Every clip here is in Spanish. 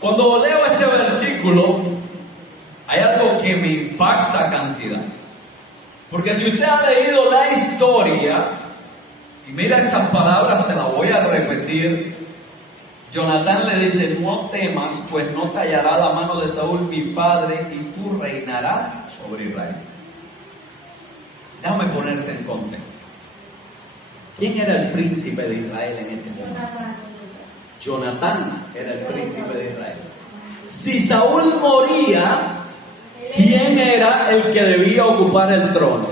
Cuando leo este versículo, hay algo que me impacta cantidad. Porque si usted ha leído la historia, y mira estas palabras, te las voy a repetir. Jonatán le dice: no temas, pues no tallará la mano de Saúl mi padre, y tú reinarás sobre Israel. Déjame ponerte en contexto. ¿Quién era el príncipe de Israel en ese momento? Jonatán era el príncipe de Israel. Si Saúl moría, ¿quién era el que debía ocupar el trono?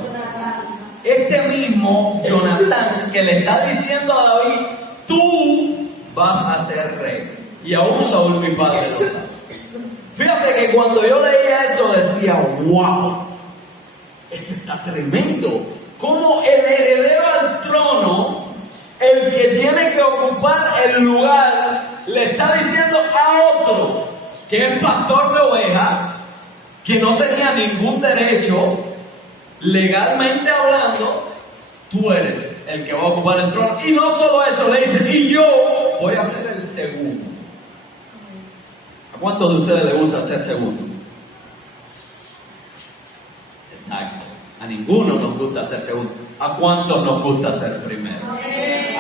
Este mismo Jonatán que le está diciendo a David: tú vas a ser rey. Y aún Saúl mi padre lo sabe. Fíjate que cuando yo leía eso decía: wow, esto está tremendo. Como el heredero al trono, el que tiene que ocupar el lugar, le está diciendo a otro que es pastor de ovejas, que no tenía ningún derecho, legalmente hablando, tú eres el que va a ocupar el trono. Y no solo eso, le dice: y yo voy a ser el segundo. ¿A cuántos de ustedes les gusta ser segundo? Exacto. A ninguno nos gusta ser segundo. ¿A cuántos nos gusta ser primero? Amén.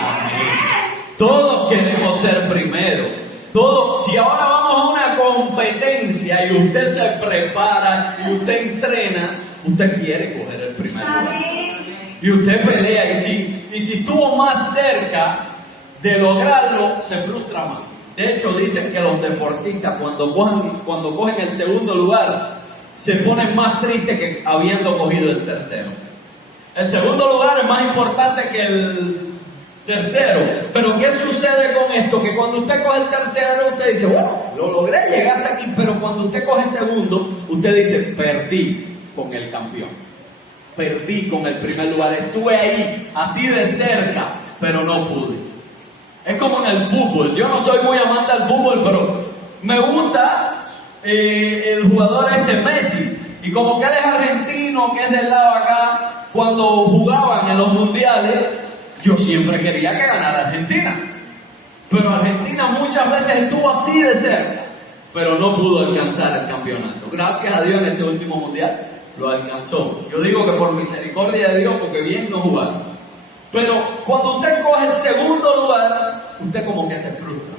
Todos queremos ser primero. Todos. Si ahora vamos a una competencia y usted se prepara y usted entrena, usted quiere coger el primer lugar. Y usted pelea, y si estuvo más cerca de lograrlo, se frustra más. De hecho, dicen que los deportistas cuando cogen el segundo lugar, se ponen más tristes que habiendo cogido el tercero. El segundo lugar es más importante que el tercero. Pero ¿qué sucede con esto? Que cuando usted coge el tercero, usted dice: bueno, lo logré, llegar hasta aquí. Pero cuando usted coge el segundo, usted dice: perdí con el campeón. Perdí con el primer lugar. Estuve ahí, así de cerca, pero no pude. Es como en el fútbol. Yo no soy muy amante del fútbol, pero me gusta el jugador Messi. Y como que él es argentino, que es del lado acá, cuando jugaban en los mundiales, yo siempre quería que ganara Argentina. Pero Argentina muchas veces estuvo así de cerca, pero no pudo alcanzar el campeonato. Gracias a Dios en este último mundial lo alcanzó. Yo digo que por misericordia de Dios, porque bien no jugaron. Pero cuando usted coge el segundo lugar, usted como que se frustra.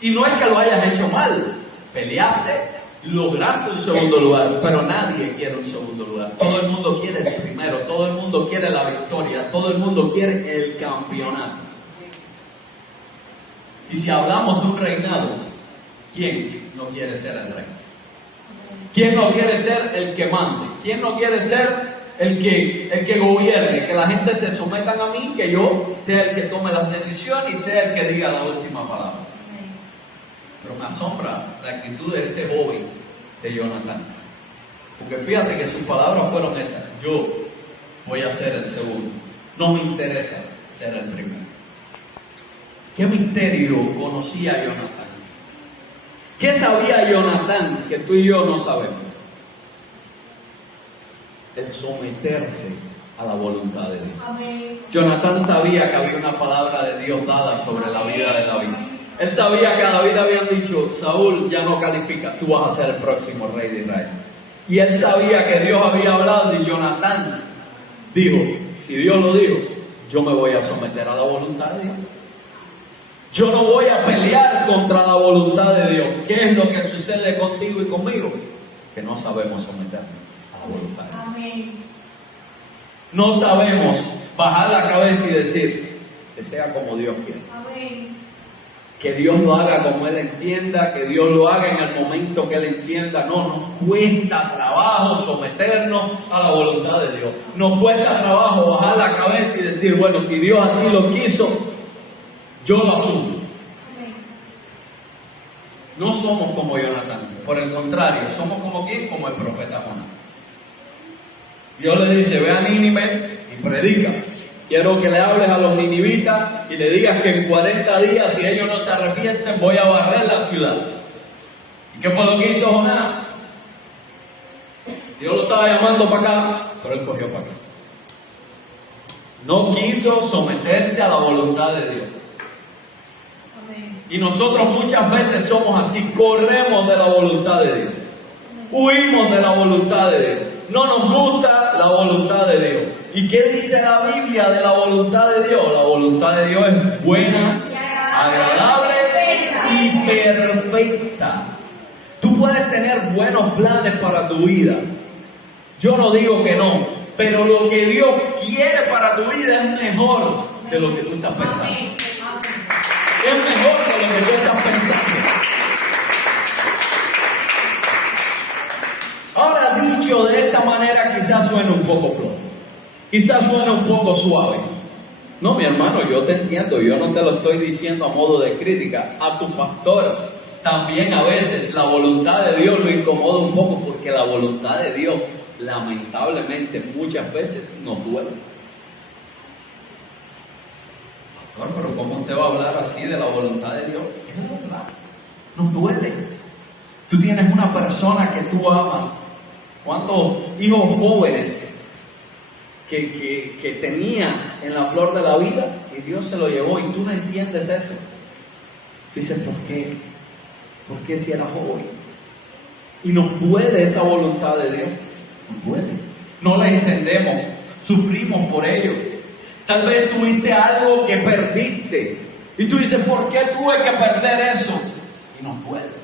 Y no es que lo hayas hecho mal. Peleaste, lograste un segundo lugar, pero nadie quiere un segundo lugar. Todo el mundo quiere el primero, todo el mundo quiere la victoria, todo el mundo quiere el campeonato. Y si hablamos de un reinado, ¿quién no quiere ser el rey? ¿Quién no quiere ser el que mande? ¿Quién no quiere ser el que gobierne? Que la gente se sometan a mí, que yo sea el que tome las decisiones y sea el que diga la última palabra. Pero me asombra la actitud de este joven, de Jonatán. Porque fíjate que sus palabras fueron esas: yo voy a ser el segundo. No me interesa ser el primero. ¿Qué misterio conocía Jonatán? ¿Qué sabía Jonatán que tú y yo no sabemos? El someterse a la voluntad de Dios. Amén. Jonatán sabía que había una palabra de Dios dada sobre la vida de David. Él sabía que a David habían dicho: Saúl ya no califica, tú vas a ser el próximo rey de Israel. Y él sabía que Dios había hablado, y Jonatán dijo: si Dios lo dijo, yo me voy a someter a la voluntad de Dios. Yo no voy a pelear contra la voluntad de Dios. ¿Qué es lo que sucede contigo y conmigo? Que no sabemos someternos a la voluntad de Dios. Amén. No sabemos bajar la cabeza y decir: que sea como Dios quiere. Amén. Que Dios lo haga como Él entienda, que Dios lo haga en el momento que Él entienda. No, nos cuesta trabajo someternos a la voluntad de Dios. Nos cuesta trabajo bajar la cabeza y decir: bueno, si Dios así lo quiso, yo lo asumo. No somos como Jonatán, por el contrario, somos como ¿quién? Como el profeta Jonás. Dios le dice: ve a Nínive y predica. Quiero que le hables a los ninivitas y le digas que en 40 días, si ellos no se arrepienten, voy a barrer la ciudad. ¿Y qué fue lo que hizo Jonás? Dios lo estaba llamando para acá, pero él cogió para acá. No quiso someterse a la voluntad de Dios. Amén. Y nosotros muchas veces somos así, corremos de la voluntad de Dios. Huimos de la voluntad de Dios. No nos gusta la voluntad de Dios. ¿Y qué dice la Biblia de la voluntad de Dios? La voluntad de Dios es buena, agradable y perfecta. Tú puedes tener buenos planes para tu vida. Yo no digo que no, pero lo que Dios quiere para tu vida es mejor de lo que tú estás pensando. Es mejor de lo que tú estás pensando. Ahora, dicho de esta manera, quizás suene un poco flojo, quizás suene un poco suave. No, mi hermano, yo te entiendo, yo no te lo estoy diciendo a modo de crítica. A tu pastor también a veces la voluntad de Dios lo incomoda un poco, porque la voluntad de Dios, lamentablemente, muchas veces nos duele. Pastor, pero ¿cómo usted va a hablar así de la voluntad de Dios? Es la verdad, nos duele. Tú tienes una persona que tú amas. ¿Cuántos hijos jóvenes que tenías en la flor de la vida y Dios se lo llevó y tú no entiendes eso? Dices, ¿por qué? ¿Por qué si era joven? Y nos duele esa voluntad de Dios. Nos duele. No la entendemos. Sufrimos por ello. Tal vez tuviste algo que perdiste y tú dices, ¿por qué tuve que perder eso? Y nos duele.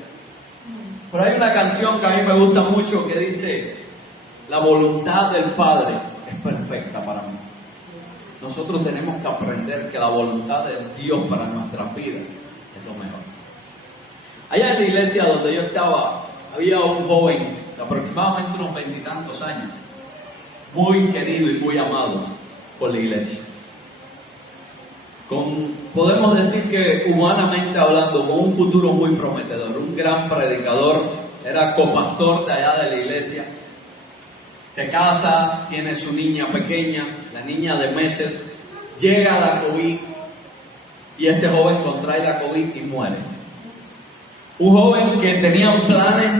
Pero hay una canción que a mí me gusta mucho que dice, la voluntad del Padre es perfecta para mí. Nosotros tenemos que aprender que la voluntad de Dios para nuestras vidas es lo mejor. Allá en la iglesia donde yo estaba, había un joven de aproximadamente unos 20 y tantos años, muy querido y muy amado por la iglesia. Podemos decir que humanamente hablando, con un futuro muy prometedor, un gran predicador, era copastor de allá de la iglesia. Se casa, tiene su niña pequeña, la niña de meses, llega a la COVID y este joven contrae la COVID y muere. Un joven que tenían planes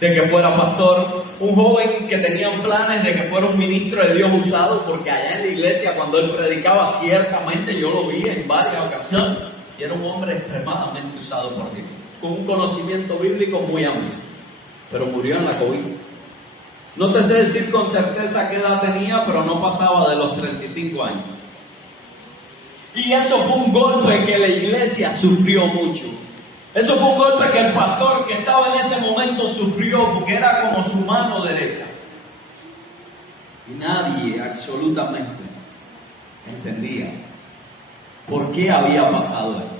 de que fuera pastor, un joven que tenían planes de que fuera un ministro de Dios usado, porque allá en la iglesia cuando él predicaba, ciertamente yo lo vi en varias ocasiones, y era un hombre extremadamente usado por Dios, con un conocimiento bíblico muy amplio, pero murió en la COVID. No te sé decir con certeza qué edad tenía, pero no pasaba de los 35 años. Y eso fue un golpe que la iglesia sufrió mucho. Eso fue un golpe que el pastor que estaba en ese momento sufrió, porque era como su mano derecha. Y nadie absolutamente entendía por qué había pasado esto.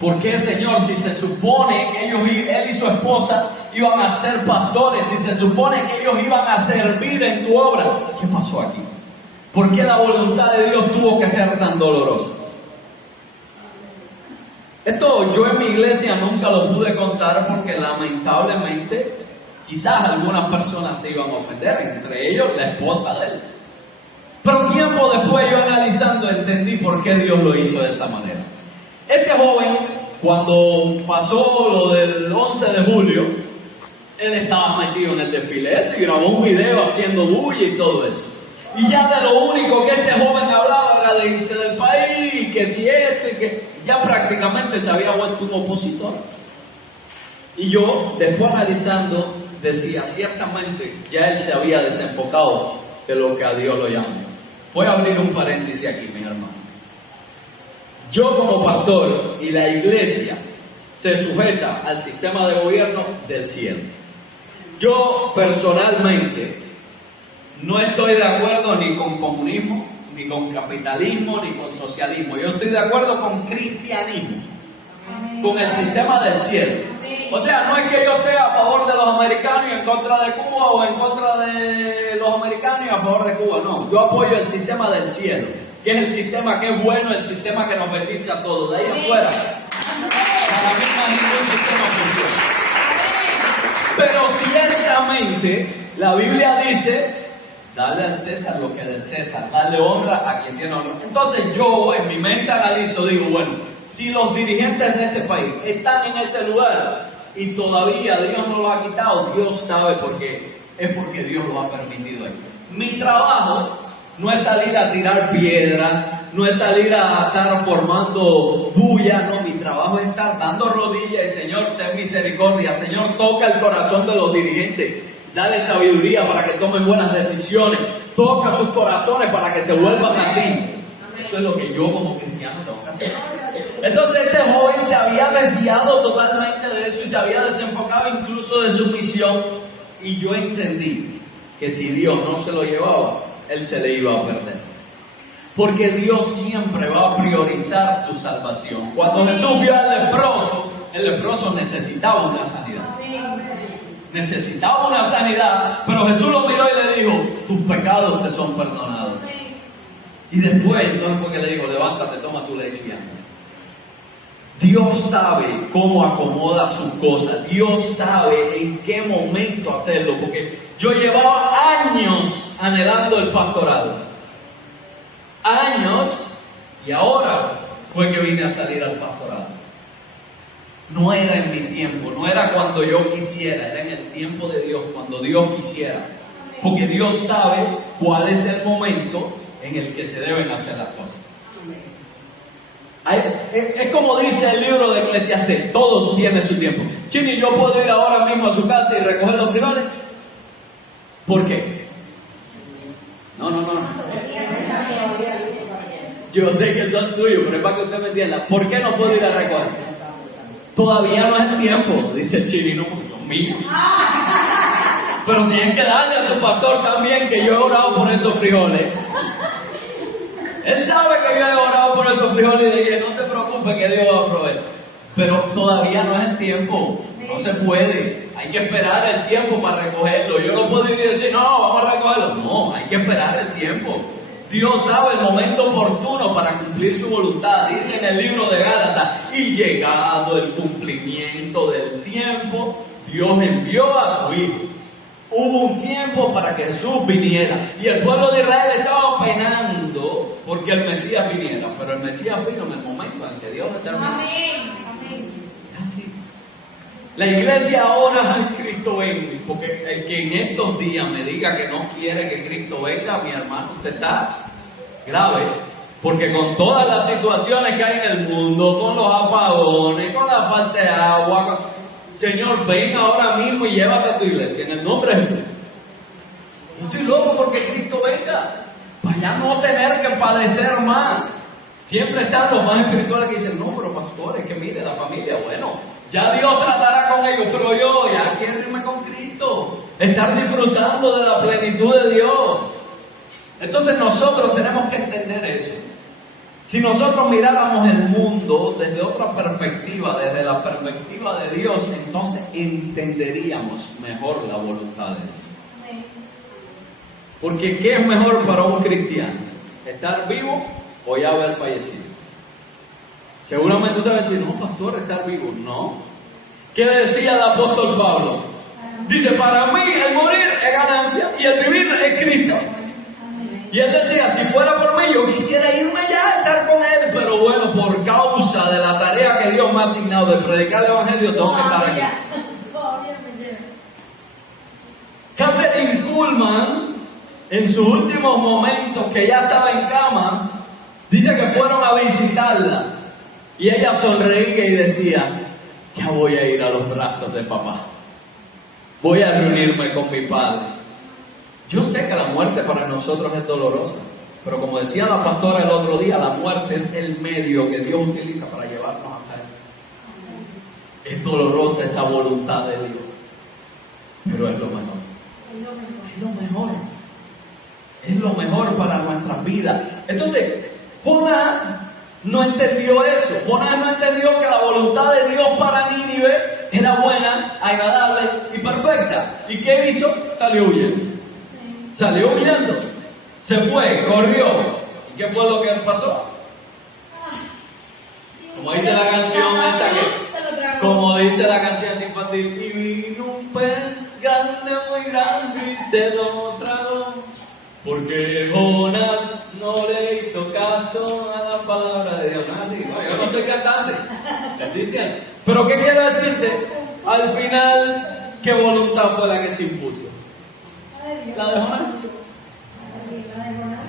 ¿Por qué, Señor, si se supone que él y su esposa iban a ser pastores, si se supone que ellos iban a servir en tu obra, qué pasó aquí? ¿Por qué la voluntad de Dios tuvo que ser tan dolorosa? Esto yo en mi iglesia nunca lo pude contar porque lamentablemente quizás algunas personas se iban a ofender, entre ellos la esposa de él. Pero tiempo después yo analizando entendí por qué Dios lo hizo de esa manera. Este joven, cuando pasó lo del 11 de julio, él estaba metido en el desfile ese y grabó un video haciendo bulla y todo eso. Y ya de lo único que este joven hablaba era de irse del país, que si que ya prácticamente se había vuelto un opositor. Y yo, después analizando, decía, ciertamente ya él se había desenfocado de lo que a Dios lo llamó. Voy a abrir un paréntesis aquí, mi hermano. Yo como pastor y la iglesia se sujeta al sistema de gobierno del cielo. Yo personalmente no estoy de acuerdo ni con comunismo, ni con capitalismo, ni con socialismo. Yo estoy de acuerdo con cristianismo, con el sistema del cielo. O sea, no es que yo esté a favor de los americanos y en contra de Cuba, o en contra de los americanos y a favor de Cuba. No, yo apoyo el sistema del cielo, que es el sistema que es bueno, el sistema que nos bendice a todos. De ahí afuera, para mí no hay ningún sistema funciona. Pero ciertamente la Biblia dice, dale al César lo que es del César, dale honra a quien tiene honra. Entonces yo en mi mente analizo, digo, bueno, si los dirigentes de este país están en ese lugar y todavía Dios no los ha quitado, Dios sabe por qué es porque Dios los ha permitido ahí. Mi trabajo no es salir a tirar piedra, no es salir a estar formando bulla, no, mi trabajo es estar dando rodillas y Señor, ten misericordia, Señor, toca el corazón de los dirigentes, dale sabiduría para que tomen buenas decisiones, toca sus corazones para que se vuelvan a ti. Eso es lo que yo como cristiano tengo que hacer. Entonces este joven se había desviado totalmente de eso y se había desenfocado incluso de su misión, y yo entendí que si Dios no se lo llevaba, él se le iba a perder. Porque Dios siempre va a priorizar tu salvación. Cuando Jesús vio al leproso, el leproso necesitaba una sanidad. Necesitaba una sanidad, pero Jesús lo miró y le dijo, tus pecados te son perdonados. Y después, entonces fue que le dijo, levántate, toma tu leche y anda. Dios sabe cómo acomoda sus cosas. Dios sabe en qué momento hacerlo. Porque yo llevaba años anhelando el pastorado. Años. Y ahora fue que vine a salir al pastorado. No era en mi tiempo. No era cuando yo quisiera. Era en el tiempo de Dios. Cuando Dios quisiera. Porque Dios sabe cuál es el momento en el que se deben hacer las cosas. Es como dice el libro de Eclesiastés, todos tienen su tiempo. Chini, yo puedo ir ahora mismo a su casa y recoger los frijoles. ¿Por qué? No. Yo sé que son suyos, pero es para que usted me entienda. ¿Por qué no puedo ir a recoger? Todavía no es el tiempo, dice el Chini, no, son míos. Pero tienes que darle a tu pastor también que yo he orado por esos frijoles. Él sabe que yo he orado por esos frijoles y le dije, no te preocupes que Dios va a proveer. Pero todavía no es el tiempo, no se puede. Hay que esperar el tiempo para recogerlo. Yo no puedo ir y decir, no, vamos a recogerlo. No, hay que esperar el tiempo. Dios sabe el momento oportuno para cumplir su voluntad. Dice en el libro de Gálatas, y llegado el cumplimiento del tiempo, Dios envió a su Hijo. Hubo un tiempo para que Jesús viniera y el pueblo de Israel estaba penando porque el Mesías viniera, pero el Mesías vino en el momento en que Dios determinó. Amén. Así. La iglesia ahora es Cristo venga, porque el que en estos días me diga que no quiere que Cristo venga, mi hermano, usted está grave, porque con todas las situaciones que hay en el mundo, con los apagones, con la falta de agua, Señor, ven ahora mismo y llévate a tu iglesia en el nombre de Jesús. Yo estoy loco porque Cristo venga para ya no tener que padecer más. Siempre están los más espirituales que dicen, no, pero pastores, que mire la familia, bueno, ya Dios tratará con ellos, pero yo ya quiero irme con Cristo, estar disfrutando de la plenitud de Dios. Entonces nosotros tenemos que entender eso. Si nosotros miráramos el mundo desde otra perspectiva, desde la perspectiva de Dios, entonces entenderíamos mejor la voluntad de Dios. Porque ¿qué es mejor para un cristiano? ¿Estar vivo o ya haber fallecido? Seguramente usted va a decir, no, pastor, estar vivo. No. ¿Qué decía el apóstol Pablo? Dice, para mí el morir es ganancia y el vivir es Cristo. Y él decía, si fuera por mí, yo quisiera irme ya a estar con él, pero bueno, por causa de la tarea que Dios me ha asignado de predicar el Evangelio, tengo que estar aquí. Kathryn Kuhlman, en sus últimos momentos, que ya estaba en cama, dice que fueron a visitarla, y ella sonreía y decía, ya voy a ir a los brazos de papá, voy a reunirme con mi padre. Yo sé que la muerte para nosotros es dolorosa, pero como decía la pastora el otro día, la muerte es el medio que Dios utiliza para llevarnos a Él. Es dolorosa esa voluntad de Dios, pero es lo mejor. Es lo mejor. Es lo mejor para nuestras vidas. Entonces, Jonás no entendió eso. Jonás no entendió que la voluntad de Dios para Nínive era buena, agradable y perfecta. ¿Y qué hizo? Salió huyendo. Salió huyendo, se fue, corrió. ¿Y qué fue lo que pasó? Como dice la canción esa que, como dice la canción infantil, y vino un pez grande, muy grande y se lo tragó, porque Jonás no le hizo caso a la palabra de Dios. No, así, yo no soy cantante, les dicen. Pero ¿qué quiero decirte? Al final, ¿qué voluntad fue la que se impuso? ¿La de Jonás?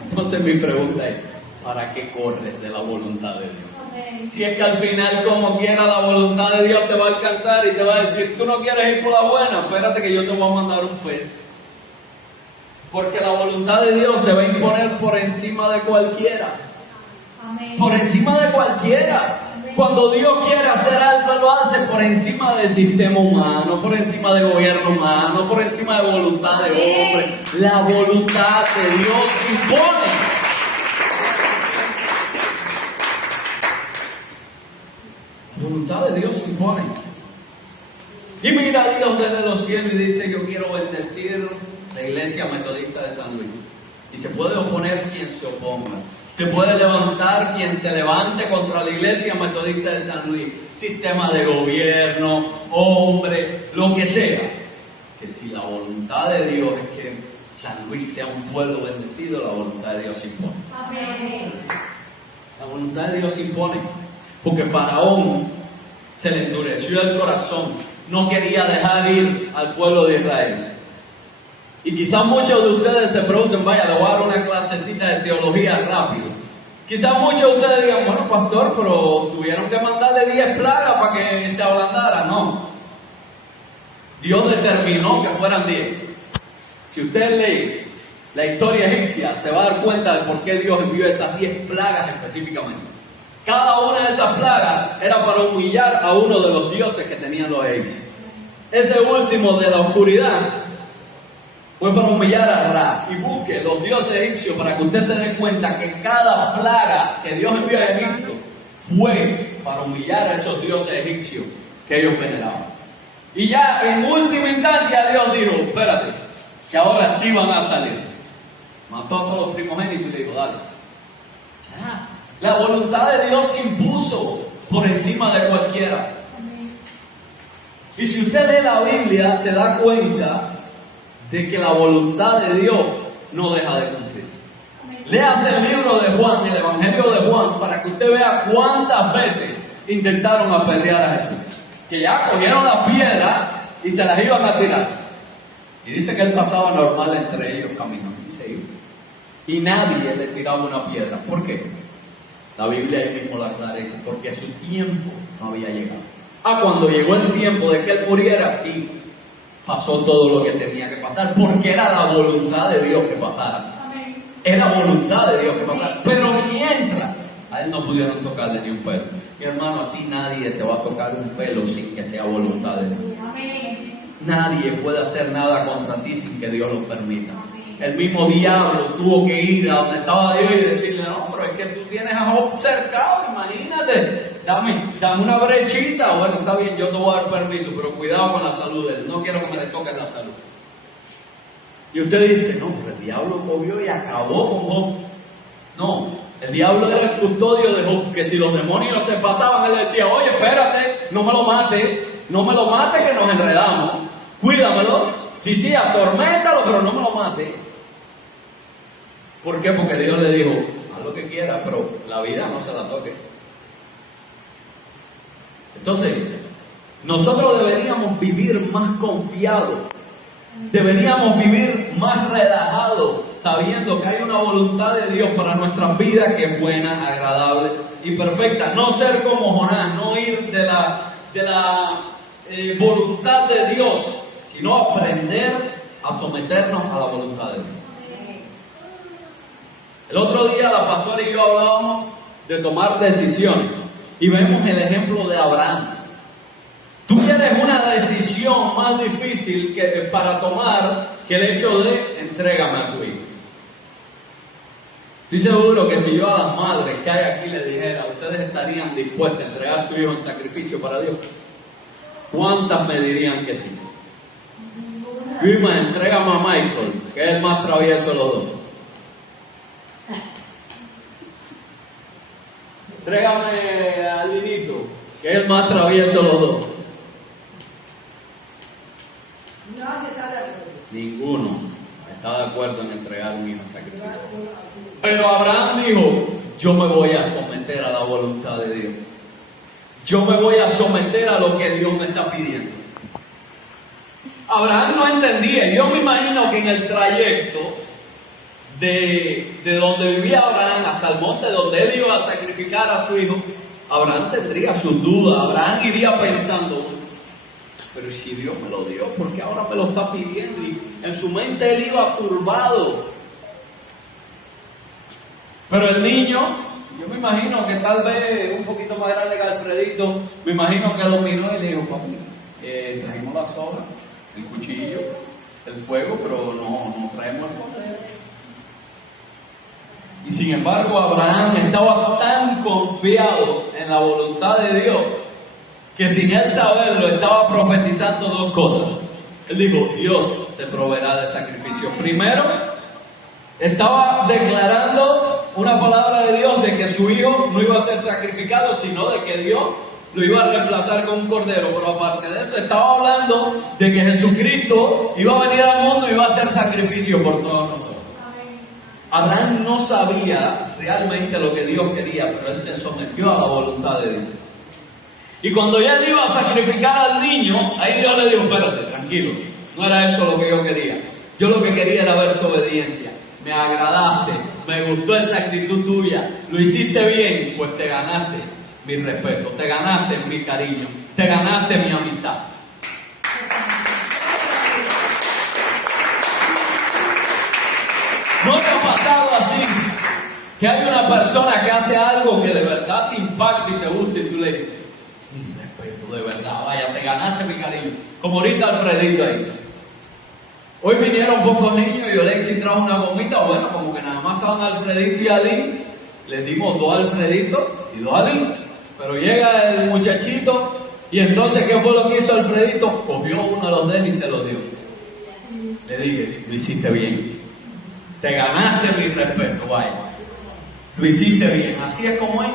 Entonces mi pregunta es, ¿para qué corres de la voluntad de Dios? Si es que al final, como quiera, la voluntad de Dios te va a alcanzar y te va a decir, tú no quieres ir por la buena, espérate que yo te voy a mandar un pez. Porque la voluntad de Dios se va a imponer por encima de cualquiera. Por encima de cualquiera. Cuando Dios quiere hacer algo, lo hace por encima del sistema humano, por encima del gobierno humano, por encima de voluntad de hombre. La voluntad de Dios impone. La voluntad de Dios impone. Y mira Dios desde los cielos y dice, yo quiero bendecir la iglesia metodista de San Luis. Y se puede oponer quien se oponga. Se puede levantar quien se levante contra la iglesia metodista de San Luis. Sistema de gobierno, hombre, lo que sea. Que si la voluntad de Dios es que San Luis sea un pueblo bendecido, la voluntad de Dios impone. Amén. La voluntad de Dios impone. Porque Faraón se le endureció el corazón. No quería dejar ir al pueblo de Israel. Y quizás muchos de ustedes se pregunten, vaya, le voy a dar una clasecita de teología rápido. Quizás muchos de ustedes digan, bueno, pastor, pero tuvieron que mandarle 10 plagas para que se ablandara. No. Dios determinó que fueran 10. Si usted lee la historia egipcia, se va a dar cuenta de por qué Dios envió esas 10 plagas específicamente. Cada una de esas plagas era para humillar a uno de los dioses que tenían los egipcios. Ese último de la oscuridad fue para humillar a Ra. Y busque los dioses egipcios para que usted se dé cuenta que cada plaga que Dios envió a Egipto fue para humillar a esos dioses egipcios que ellos veneraban. Y ya en última instancia Dios dijo, espérate, que ahora sí van a salir. Mató a todos los primogénitos y le dijo, dale. Ya. La voluntad de Dios se impuso por encima de cualquiera. Y si usted lee la Biblia, se da cuenta de que la voluntad de Dios no deja de cumplirse. Léase el libro de Juan, el Evangelio de Juan, para que usted vea cuántas veces intentaron apedrear a Jesús. Que ya cogieron las piedras y se las iban a tirar. Y dice que él pasaba normal entre ellos caminando y se iba. Y nadie le tiraba una piedra. ¿Por qué? La Biblia ahí mismo la aclarece, porque su tiempo no había llegado. Cuando llegó el tiempo de que él muriera, sí, pasó todo lo que tenía que pasar, porque era la voluntad de Dios que pasara. Era voluntad de Dios que pasara. Pero mientras, a él no pudieron tocarle ni un pelo. Mi hermano, a ti nadie te va a tocar un pelo sin que sea voluntad de Dios. Nadie puede hacer nada contra ti sin que Dios lo permita. El mismo diablo tuvo que ir a donde estaba Dios y decirle, no, pero es que tú tienes a Job cercado, imagínate, dame una brechita. Bueno, está bien, yo te voy a dar permiso, pero cuidado con la salud de él, no quiero que me le toques la salud. Y usted dice, no, pero el diablo cogió y acabó con Job. No, el diablo era el custodio de Job, que si los demonios se pasaban, él decía, oye, espérate, no me lo mate que nos enredamos, cuídamelo, sí, atorméntalo, pero no me lo mate. ¿Por qué? Porque Dios le dijo, haz lo que quieras, pero la vida no se la toque. Entonces, nosotros deberíamos vivir más confiados, deberíamos vivir más relajados, sabiendo que hay una voluntad de Dios para nuestras vidas que es buena, agradable y perfecta. No ser como Jonás, no ir de la voluntad de Dios, sino aprender a someternos a la voluntad de Dios. El otro día la pastora y yo hablábamos de tomar decisiones y vemos el ejemplo de Abraham. Tú tienes una decisión más difícil para tomar que el hecho de entrégame a tu hijo. Estoy seguro que si yo a las madres que hay aquí les dijera, ustedes estarían dispuestos a entregar a su hijo en sacrificio para Dios, ¿cuántas me dirían que sí? Vilma, entrégame a Michael, que es el más travieso de los dos. Entrégame a Linito, que es el más travieso de los dos. Ninguno está de acuerdo en entregar un hijo en sacrificio. Pero Abraham dijo, yo me voy a someter a la voluntad de Dios. Yo me voy a someter a lo que Dios me está pidiendo. Abraham no entendía. Yo me imagino que en el trayecto de donde vivía Abraham hasta el monte donde él iba a sacrificar a su hijo, Abraham tendría sus dudas. Abraham iría pensando, pero si Dios me lo dio, ¿por qué ahora me lo está pidiendo? Y en su mente él iba turbado. Pero el niño, yo me imagino que tal vez un poquito más grande que Alfredito, me imagino que lo miró y le dijo, papi, trajimos la soga, el cuchillo, el fuego, pero no traemos el cordero. Y sin embargo Abraham estaba tan confiado en la voluntad de Dios que sin él saberlo estaba profetizando dos cosas. Él dijo, Dios se proveerá de sacrificio. Primero, estaba declarando una palabra de Dios de que su hijo no iba a ser sacrificado, sino de que Dios lo iba a reemplazar con un cordero. Pero aparte de eso, estaba hablando de que Jesucristo iba a venir al mundo y iba a hacer sacrificio por todos nosotros. Abraham no sabía realmente lo que Dios quería, pero él se sometió a la voluntad de Dios. Y cuando ya él iba a sacrificar al niño, ahí Dios le dijo, espérate, tranquilo, no era eso lo que yo quería. Yo lo que quería era ver tu obediencia. Me agradaste, me gustó esa actitud tuya, lo hiciste bien, pues te ganaste mi respeto, te ganaste mi cariño, te ganaste mi amistad. ¿No te ha pasado así? Que hay una persona que hace algo que de verdad te impacta y te gusta y tú le dices, respeto, de verdad, vaya, te ganaste mi cariño. Como ahorita Alfredito ahí. Hoy vinieron pocos niños y Olexi trajo una gomita, bueno, como que nada más estaban Alfredito y Alín, les dimos 2 Alfreditos y 2 Alín. Pero llega el muchachito y entonces, ¿qué fue lo que hizo Alfredito? Cogió uno de los de él y se lo dio. Le dije, lo hiciste bien. Te ganaste mi respeto, vaya. Lo hiciste bien, así es como es.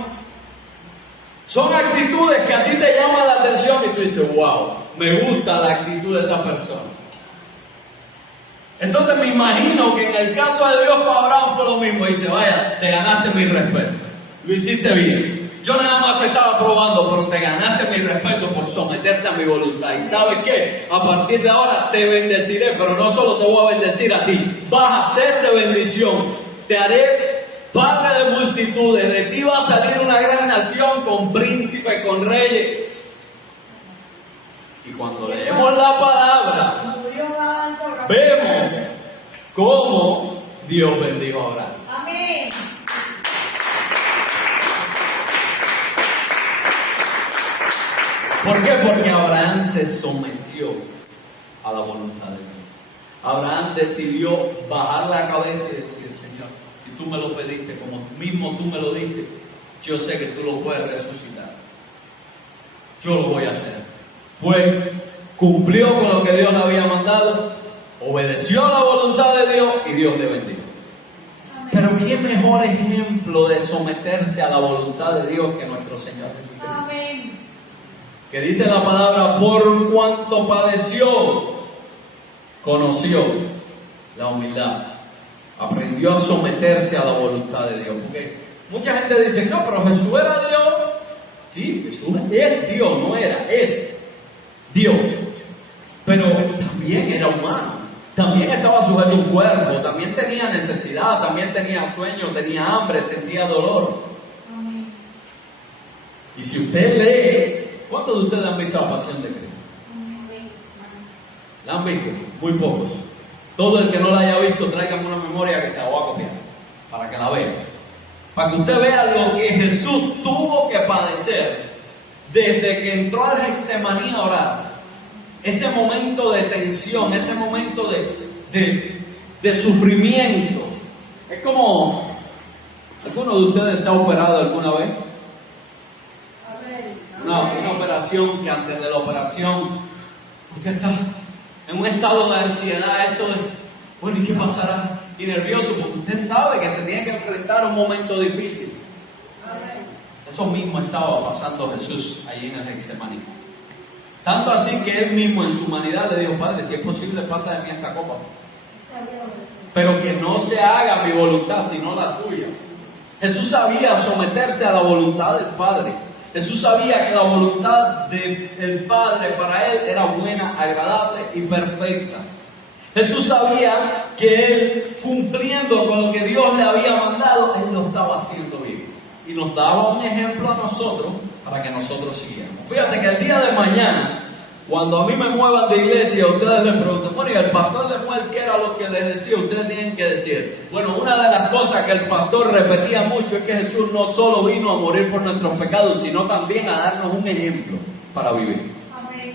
Son actitudes que a ti te llaman la atención y tú dices, wow, me gusta la actitud de esa persona. Entonces me imagino que en el caso de Dios con Abraham fue lo mismo. Dice, vaya, te ganaste mi respeto. Lo hiciste bien. Yo nada más te estaba probando, pero te ganaste mi respeto por someterte a mi voluntad. Y ¿sabes qué? A partir de ahora te bendeciré, pero no solo te voy a bendecir a ti, vas a ser de bendición. Te haré padre de multitudes, de ti va a salir una gran nación con príncipes, con reyes. Y cuando leemos la palabra, vemos cómo Dios bendijo a Abraham. Amén. ¿Por qué? Porque Abraham se sometió a la voluntad de Dios. Abraham decidió bajar la cabeza y decir, Señor, si tú me lo pediste, como mismo tú me lo diste, yo sé que tú lo puedes resucitar. Yo lo voy a hacer. Cumplió con lo que Dios le había mandado, obedeció a la voluntad de Dios y Dios le bendijo. Pero ¿qué mejor ejemplo de someterse a la voluntad de Dios que nuestro Señor Jesucristo? Amén. Que dice la palabra, por cuanto padeció, conoció la humildad, aprendió a someterse a la voluntad de Dios. Porque mucha gente dice, no, pero Jesús era Dios. Sí, Jesús es Dios, no era, es Dios. Pero también era humano, también estaba sujeto a un cuerpo, también tenía necesidad, también tenía sueño, tenía hambre, sentía dolor. Amén. Y si usted lee, ¿cuántos de ustedes han visto la Pasión de Cristo? ¿La han visto? Muy pocos. Todo el que no la haya visto, tráigame una memoria que se la voy a copiar, para que la vea. Para que usted vea lo que Jesús tuvo que padecer desde que entró al Getsemaní a orar. Ese momento de tensión, ese momento de sufrimiento. Es como, ¿alguno de ustedes se ha operado alguna vez? Una operación que antes de la operación usted está en un estado de ansiedad, eso de, bueno, ¿y qué pasará? Y nervioso, porque usted sabe que se tiene que enfrentar a un momento difícil. Eso mismo estaba pasando Jesús allí en el Getsemaní. Tanto así que él mismo en su humanidad le dijo, Padre, si es posible, pasa de mí esta copa. Pero que no se haga mi voluntad, sino la tuya. Jesús sabía someterse a la voluntad del Padre. Jesús sabía que la voluntad del Padre para él era buena, agradable y perfecta. Jesús sabía que él, cumpliendo con lo que Dios le había mandado, él lo estaba haciendo bien. Y nos daba un ejemplo a nosotros para que nosotros siguiéramos. Fíjate que el día de mañana, cuando a mí me muevan de iglesia, ustedes les preguntan, bueno, y el pastor Lemuel, ¿qué era lo que les decía? Ustedes tienen que decir, bueno, una de las cosas que el pastor repetía mucho es que Jesús no solo vino a morir por nuestros pecados, sino también a darnos un ejemplo para vivir. Amén.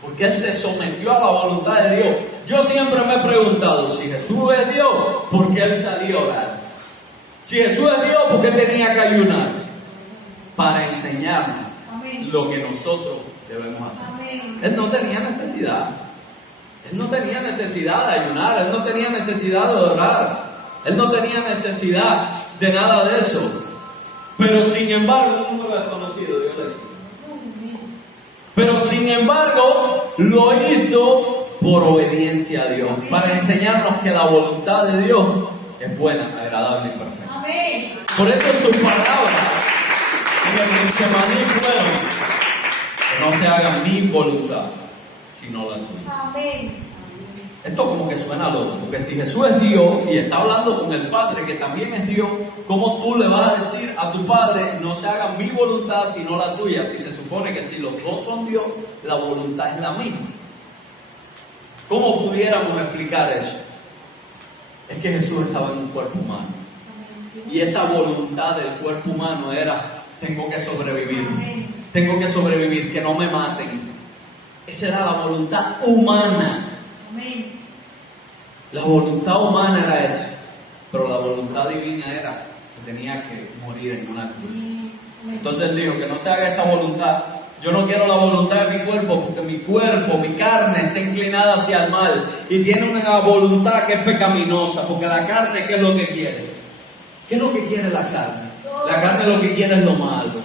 Porque Él se sometió a la voluntad de Dios. Yo siempre me he preguntado, si Jesús es Dios, ¿por qué Él salió a orar? Si Jesús es Dios, ¿por qué tenía que ayunar? Para enseñarnos lo que nosotros debemos hacer. Él no tenía necesidad. Él no tenía necesidad de ayunar. Él no tenía necesidad de orar. Él no tenía necesidad de nada de eso. Pero sin embargo, un mundo desconocido, Dios le dice. Pero sin embargo, lo hizo por obediencia a Dios. Para enseñarnos que la voluntad de Dios es buena, agradable y perfecta. Por eso sus palabras en el Getsemaní fueron: que no se haga mi voluntad, sino la tuya. Amén. Esto como que suena loco, porque si Jesús es Dios y está hablando con el Padre, que también es Dios, ¿cómo tú le vas a decir a tu Padre, no se haga mi voluntad, sino la tuya? Si se supone que si los dos son Dios, la voluntad es la misma. ¿Cómo pudiéramos explicar eso? Es que Jesús estaba en un cuerpo humano. Y esa voluntad del cuerpo humano era: tengo que sobrevivir. Tengo que sobrevivir, que no me maten. Esa era la voluntad humana. La voluntad humana era eso. Pero la voluntad divina era que tenía que morir en una cruz. Entonces dijo: que no se haga esta voluntad. Yo no quiero la voluntad de mi cuerpo, porque mi cuerpo, mi carne está inclinada hacia el mal. Y tiene una voluntad que es pecaminosa. Porque la carne, ¿qué es lo que quiere? ¿Qué es lo que quiere la carne? La carne lo que quiere es lo malo.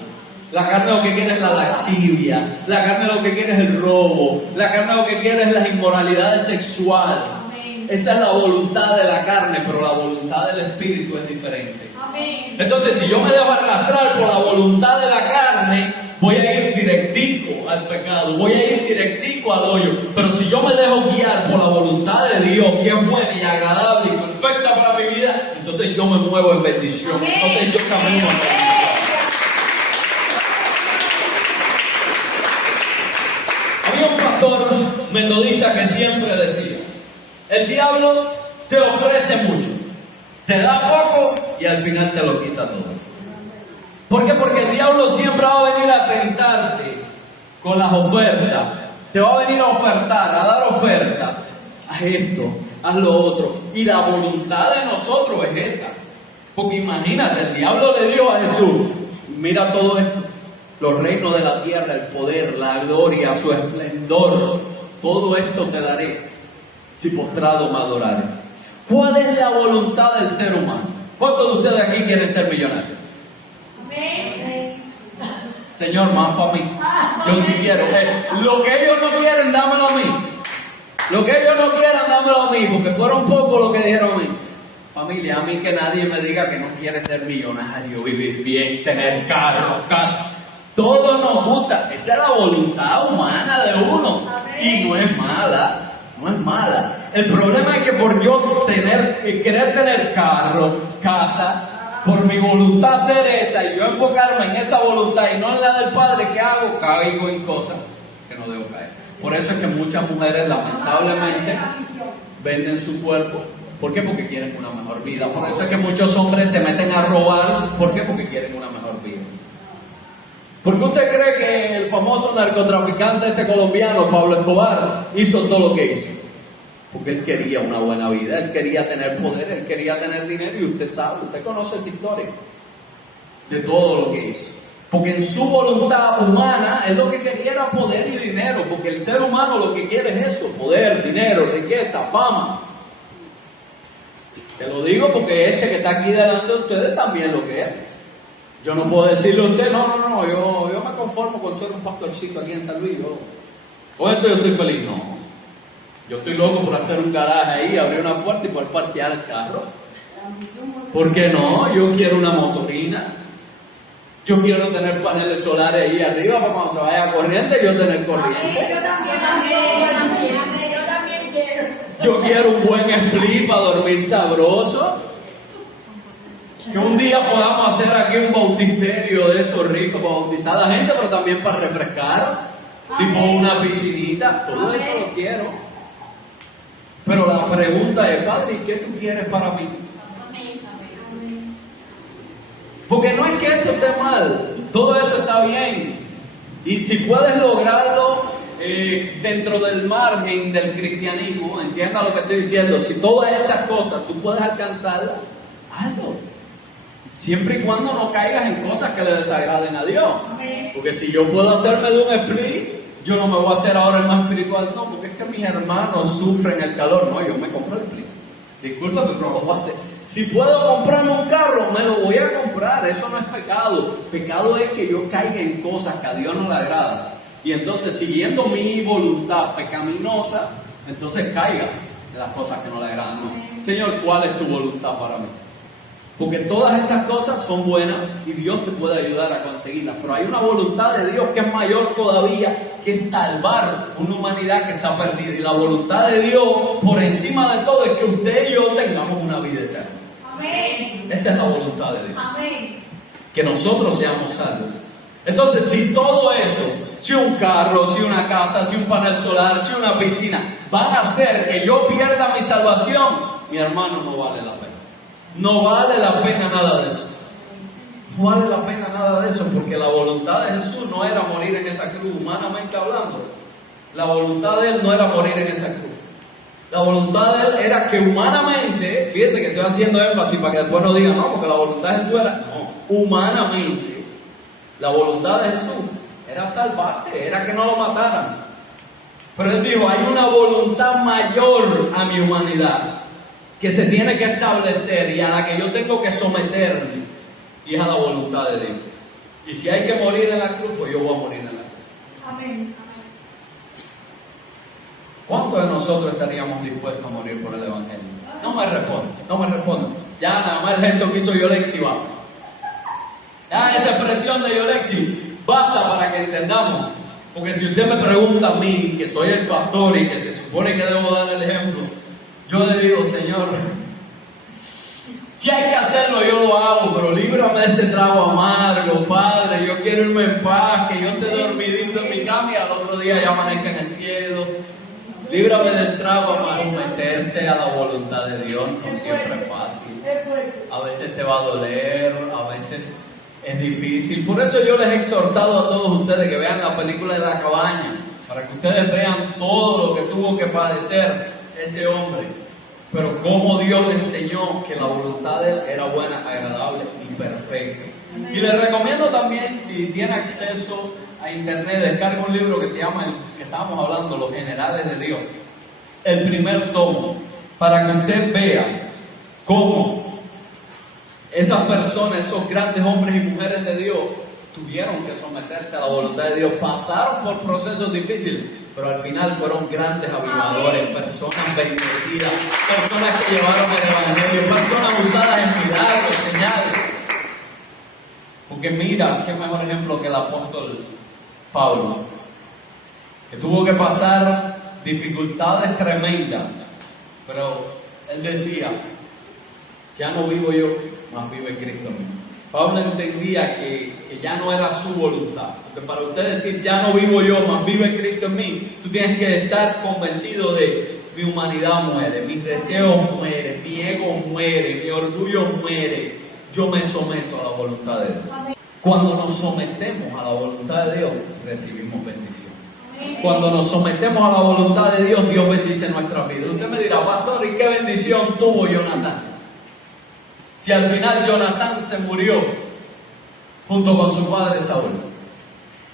La carne lo que quiere es la lascivia. La carne lo que quiere es el robo. La carne lo que quiere es las inmoralidades sexuales. Esa es la voluntad de la carne, pero la voluntad del Espíritu es diferente. Entonces, si yo me dejo arrastrar por la voluntad de la carne, voy a ir directico al pecado, voy a ir directico al hoyo. Pero si yo me dejo guiar por la voluntad de Dios, que es buena y agradable y perfecta para mi vida, entonces yo me muevo en bendición. Entonces yo camino en bendición. Había un pastor metodista que siempre decía: el diablo te ofrece mucho, te da poco y al final te lo quita todo. ¿Por qué? Porque el diablo siempre va a venir a tentarte con las ofertas. Te va a venir a ofertar, a dar ofertas. Haz esto, haz lo otro. Y la voluntad de nosotros es esa. Porque imagínate, el diablo le dijo a Jesús: mira todo esto, los reinos de la tierra, el poder, la gloria, su esplendor, todo esto te daré si postrado me adoraré. ¿Cuál es la voluntad del ser humano? ¿Cuántos de ustedes aquí quieren ser millonarios? Señor, más para mí. Yo sí quiero. Lo que ellos no quieren, dámelo a mí. Lo que ellos no quieran, dámelo a mí. Porque fueron pocos lo que dijeron a mí. Familia, a mí que nadie me diga que no quiere ser millonario, vivir bien, tener carro, casa. Todo nos gusta. Esa es la voluntad humana de uno. Y no es mala. No es mala. El problema es que por yo querer tener carro, casa, por mi voluntad ser esa y yo enfocarme en esa voluntad y no en la del Padre, ¿qué hago? Caigo en cosas que no debo caer. Por eso es que muchas mujeres lamentablemente venden su cuerpo. ¿Por qué? Porque quieren una mejor vida. Por eso es que muchos hombres se meten a robar. ¿Por qué? Porque quieren una mejor vida. ¿Por qué usted cree que el famoso narcotraficante colombiano, Pablo Escobar, hizo todo lo que hizo? Porque él quería una buena vida, él quería tener poder, él quería tener dinero, y usted sabe, usted conoce esa historia de todo lo que hizo. Porque en su voluntad humana, él lo que quería era poder y dinero, porque el ser humano lo que quiere es eso: poder, dinero, riqueza, fama. Se lo digo porque este que está aquí delante de ustedes también lo quiere. Yo no puedo decirle a usted: no, yo me conformo con ser un pastorcito aquí en San Luis, con eso yo estoy feliz. No, yo estoy loco por hacer un garaje ahí, abrir una puerta y poder parquear el carro. ¿Por qué no? Yo quiero una motorina, yo quiero tener paneles solares ahí arriba para cuando se vaya corriente yo tener corriente. Yo también quiero. Yo quiero un buen split para dormir sabroso. Que un día podamos hacer aquí un bautisterio de esos ricos para bautizar a la gente, pero también para refrescar. Tipo una piscinita. Todo eso lo quiero. Pero la pregunta es, Padre, ¿y qué tú quieres para mí? Porque no es que esto esté mal. Todo eso está bien. Y si puedes lograrlo dentro del margen del cristianismo, entienda lo que estoy diciendo, si todas estas cosas tú puedes alcanzarlas, hazlo. Siempre y cuando no caigas en cosas que le desagraden a Dios. Porque si yo puedo hacerme de un split, yo no me voy a hacer ahora el más espiritual, no, porque es que mis hermanos sufren el calor. No, yo me compro el split. Discúlpame, pero lo voy a hacer. Si puedo comprarme un carro, me lo voy a comprar. Eso no es pecado. Pecado es que yo caiga en cosas que a Dios no le agradan. Y entonces, siguiendo mi voluntad pecaminosa, entonces caiga en las cosas que no le agradan. No. Señor, ¿cuál es tu voluntad para mí? Porque todas estas cosas son buenas y Dios te puede ayudar a conseguirlas. Pero hay una voluntad de Dios que es mayor todavía, que es salvar una humanidad que está perdida. Y la voluntad de Dios, por encima de todo, es que usted y yo tengamos una vida eterna. Amén. Esa es la voluntad de Dios. Amén. Que nosotros seamos salvos. Entonces, si todo eso, si un carro, si una casa, si un panel solar, si una piscina, van a hacer que yo pierda mi salvación, mi hermano, no vale la pena. No vale la pena nada de eso. No vale la pena nada de eso, porque la voluntad de Jesús no era morir en esa cruz, humanamente hablando. La voluntad de Él no era morir en esa cruz. La voluntad de Él era que humanamente, fíjense que estoy haciendo énfasis para que después no digan, no, porque la voluntad de Jesús era, no, humanamente, la voluntad de Jesús era salvarse, era que no lo mataran. Pero Él dijo, hay una voluntad mayor a mi humanidad, que se tiene que establecer y a la que yo tengo que someterme, y es a la voluntad de Dios. Y si hay que morir en la cruz, pues yo voy a morir en la cruz. Amén. ¿Cuántos de nosotros estaríamos dispuestos a morir por el Evangelio? No me respondo. Ya nada más el gesto que hizo Yolexi basta. Ya esa expresión de Yolexi basta para que entendamos. Porque si usted me pregunta a mí, que soy el pastor y que se supone que debo dar el ejemplo, yo le digo, Señor, si hay que hacerlo, yo lo hago, pero líbrame de ese trago amargo, Padre. Yo quiero irme en paz, que yo esté dormidito en mi cama y al otro día ya amanezca en el cielo. Líbrame del trago amargo. Meterse a la voluntad de Dios no siempre es fácil. A veces te va a doler, a veces es difícil. Por eso yo les he exhortado a todos ustedes que vean la película de La Cabaña, para que ustedes vean todo lo que tuvo que padecer ese hombre. Pero cómo Dios le enseñó que la voluntad de Él era buena, agradable y perfecta. Y les recomiendo también, si tiene acceso a internet, descargue un libro que se llama, el que estábamos hablando, Los Generales de Dios. El primer tomo, para que usted vea cómo esas personas, esos grandes hombres y mujeres de Dios, tuvieron que someterse a la voluntad de Dios, pasaron por procesos difíciles, pero al final fueron grandes avivadores, personas bendecidas, personas que llevaron el Evangelio, personas usadas en milagros, señales. Porque mira, qué mejor ejemplo que el apóstol Pablo, que tuvo que pasar dificultades tremendas, pero él decía, ya no vivo yo, más vive Cristo en mí. Pablo entendía que ya no era su voluntad. Porque para usted decir, ya no vivo yo, más vive Cristo en mí, tú tienes que estar convencido de mi humanidad muere, mis deseos mueren, mi ego muere, mi orgullo muere. Yo me someto a la voluntad de Dios. Cuando nos sometemos a la voluntad de Dios, recibimos bendición. Cuando nos sometemos a la voluntad de Dios, Dios bendice nuestras vidas. Usted me dirá, pastor, ¿y qué bendición tuvo Jonatán? Si al final Jonatán se murió junto con su padre Saúl.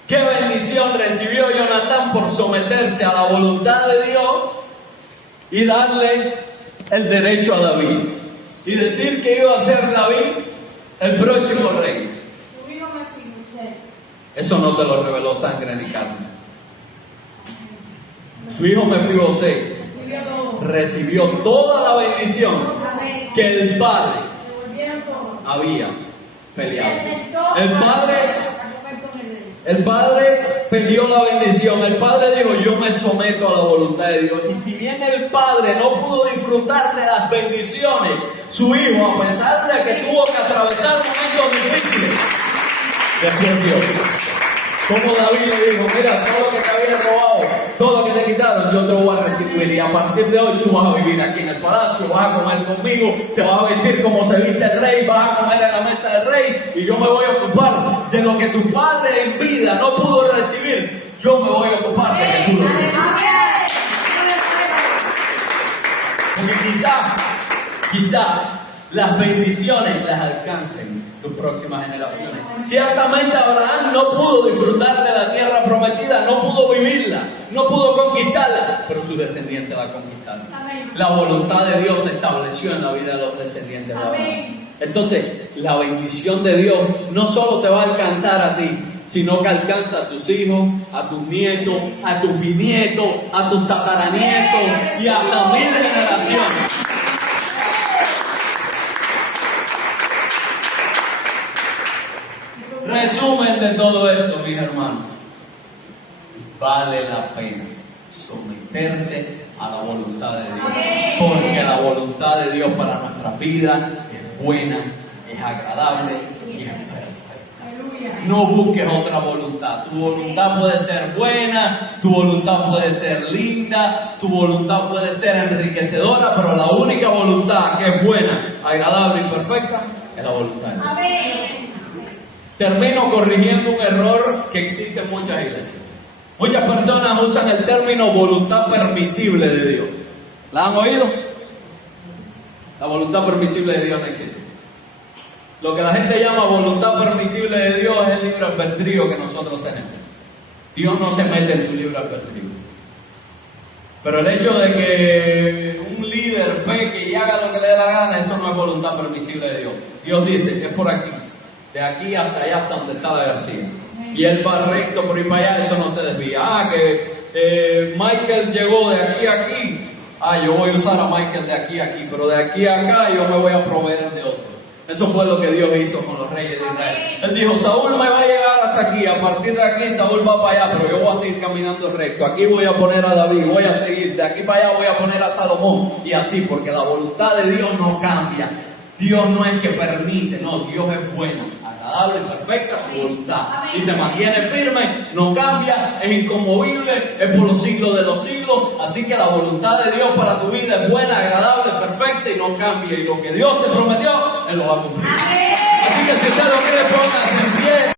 ¿Qué bendición recibió Jonatán por someterse a la voluntad de Dios y darle el derecho a David? Y decir que iba a ser David el próximo rey. Eso no te lo reveló sangre ni carne. Su hijo Mefibosé recibió toda la bendición que el padre había peleado. El padre El Padre pidió la bendición. El Padre dijo, yo me someto a la voluntad de Dios. Y si bien el Padre no pudo disfrutar de las bendiciones, su Hijo, a pesar de que tuvo que atravesar momentos difíciles, después Dios. Como David le dijo, mira, todo lo que te habían robado, todo lo que te quitaron, yo te lo voy a restituir. Y a partir de hoy tú vas a vivir aquí en el palacio, vas a comer conmigo, te vas a vestir como se viste el rey, vas a comer en la mesa del rey, y yo me voy a ocupar de lo que tu padre en vida no pudo recibir. Yo me voy a ocupar de que tú lo recibas. Porque quizá las bendiciones las alcancen tus próximas generaciones. Ciertamente Abraham no pudo disfrutar de la tierra prometida, no pudo vivirla, no pudo conquistarla, pero sus descendientes la conquistaron. La voluntad de Dios se estableció en la vida de los descendientes de Abraham. Entonces, la bendición de Dios no solo te va a alcanzar a ti, sino que alcanza a tus hijos, a tus nietos, a tus bisnietos, a tus tataranietos y hasta 1000 generaciones. Resumen de todo esto, mis hermanos. Vale la pena someterse a la voluntad de Dios. Porque la voluntad de Dios para nuestras vidas es buena, es agradable y es perfecta. No busques otra voluntad. Tu voluntad puede ser buena, tu voluntad puede ser linda, tu voluntad puede ser enriquecedora, pero la única voluntad que es buena, agradable y perfecta es la voluntad de Dios. Amén. Termino corrigiendo un error que existe en muchas iglesias. Muchas personas usan el término voluntad permisible de Dios. ¿La han oído? La voluntad permisible de Dios no existe. Lo que la gente llama voluntad permisible de Dios es el libre albedrío que nosotros tenemos. Dios no se mete en tu libre albedrío. Pero el hecho de que un líder peque y haga lo que le dé la gana, eso no es voluntad permisible de Dios. Dios dice que es por aquí. De aquí hasta allá, hasta donde está la García. Y él va recto por ir para allá, eso no se desvía. Que Michael llegó de aquí a aquí. Yo voy a usar a Michael de aquí a aquí, pero de aquí a acá yo me voy a proveer de otro. Eso fue lo que Dios hizo con los reyes de Israel. Él dijo, Saúl me va a llegar hasta aquí, a partir de aquí Saúl va para allá, pero yo voy a seguir caminando recto. Aquí voy a poner a David, voy a seguir, de aquí para allá voy a poner a Salomón. Y así, porque la voluntad de Dios no cambia. Dios no es que permite, no, Dios es bueno, agradable y perfecta su voluntad. Y se mantiene firme, no cambia, es inconmovible, es por los siglos de los siglos. Así que la voluntad de Dios para tu vida es buena, agradable, perfecta y no cambia. Y lo que Dios te prometió, Él lo va a cumplir. Así que si usted lo quiere, póngase en pie.